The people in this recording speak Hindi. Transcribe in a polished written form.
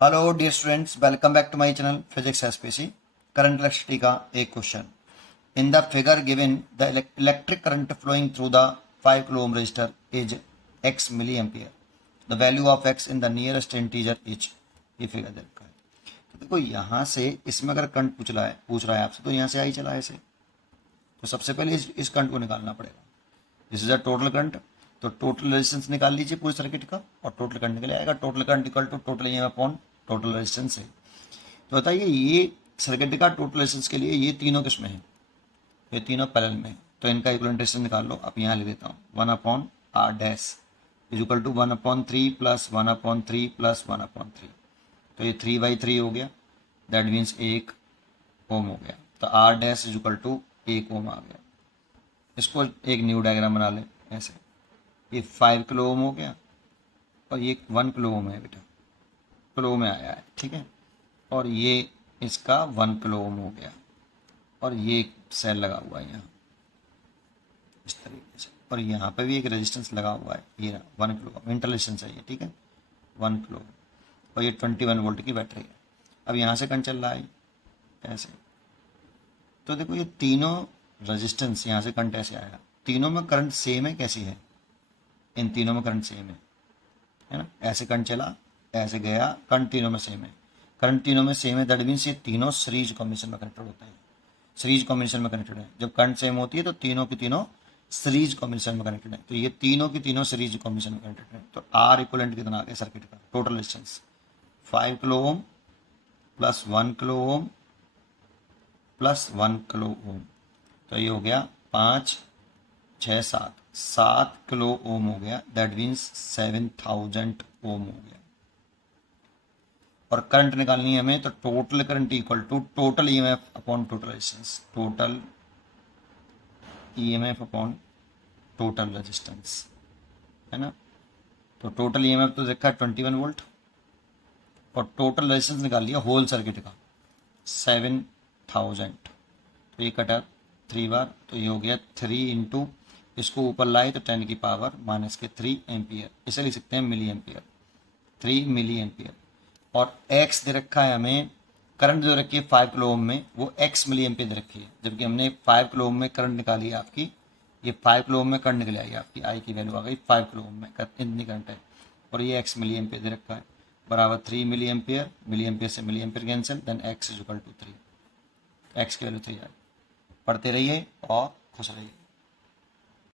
Hello dear students, welcome back to my channel physics SPC. Current electricity का एक question. In the figure given the electric current flowing through the 5 kilo ohm resistor is x milli ampere. The value of x in the nearest integer is. ये फिगर दे रखा है। तो देखो यहाँ से इसमें अगर करंट पूछ रहा है आपसे, तो यहाँ से आई चला ऐसे। तो सबसे पहले इस करंट को निकालना पड़ेगा। This is a total current. तो टोटल रेजिस्टेंस निकाल लीजिए पूरे सर्किट का और टोटल करंट निकल आएगा। Total current equal to total EMF upon total resistance है। तो बताइए ये सर्किट का टोटल रेजिस्टेंस के लिए ये तीनों किस में है? ये तीनों पैरेलल में है। तो इनका इक्विवेलेंट रेजिस्टेंस निकाल लो। अब यहाँ लिख देता हूँ 1/r dash is equal to 1/3 plus 1/3 plus 1/3। तो ये 3/3 हो गया। दैट मीन्स 1 ओम हो गया। तो R dash is equal to 1 ohm आ गया। इसको एक न्यू डायग्राम बना लें ऐसे। ये 5 किलो ओम हो गया और ये 1 किलो ओम है बेटा, किलो में आया है, ठीक है। और ये इसका 1 किलो ओम हो गया और ये सेल लगा हुआ है यहाँ इस तरीके से। और यहाँ पे भी एक रेजिस्टेंस लगा हुआ है, ये 1 किलो ओम इंटर रेजिस्टेंस है ये, ठीक है, 1 किलो ओम। और ये 21 वोल्ट की बैटरी है। अब यहाँ से करंट चल रहा है ऐसे। तो देखो ये तीनों रेजिस्टेंस यहाँ से करंट ऐसे आया। तीनों में करंट सेम है, कैसी है? इन तीनों में करंट सेम है ना। ऐसे करंट चला, ऐसे गया, करंट तीनों में सेम है। करंट तीनों में सेम है, दैट मीन्स ये तीनों सीरीज कॉम्बिनेशन में कनेक्टेड होते हैं। सीरीज कॉम्बिनेशन में कनेक्टेड है। जब करंट सेम होती है तो तीनों की तीनों सीरीज कॉम्बिनेशन में कनेक्टेड है। तो ये तीनों की तीनों सीरीज कॉम्बिनेशन में कनेक्टेड है। तो आर इक्वलेंट कितना आ गया सर्किट का? Total resistance 5 kilo ohm plus 1 kilo ohm plus 1 kilo ohm. तो ये हो गया 5 6 7 किलो ओम हो गया। दैट मीन्स 7000 ओम हो गया। और करंट निकालनी है हमें, तो total current equal to total EMF upon total resistance. Total EMF upon total resistance, है ना। तो टोटल ईएमएफ तो देखा 21 वोल्ट और टोटल रेजिस्टेंस निकाल लिया होल सर्किट का 7000। तो ये कटा 3 बार, तो ये हो गया 3 इंटू, इसको ऊपर लाए तो 10 की पावर माइनस के 3 एम्पियर। इसे लिख सकते हैं मिली एम्पियर, 3 मिली एम्पियर। और x दे रखा है हमें, करंट जो रखी है 5 किलो ओम में, वो x मिली एम्पियर दे रखी है। जबकि हमने 5 किलो ओम में करंट निकाली है आपकी, ये 5 किलो ओम में करंट निकल आई आपकी, आई की वैल्यू आ गई 5 किलो ओम में, इतनी करंट है। और ये x मिली एम्पियर दे रखा है, बराबर 3 मिली एम्पियर से milli ampere cancel, then x is equal to 3। x की वैल्यू 3 आई। पढ़ते रहिए और खुश रहिए।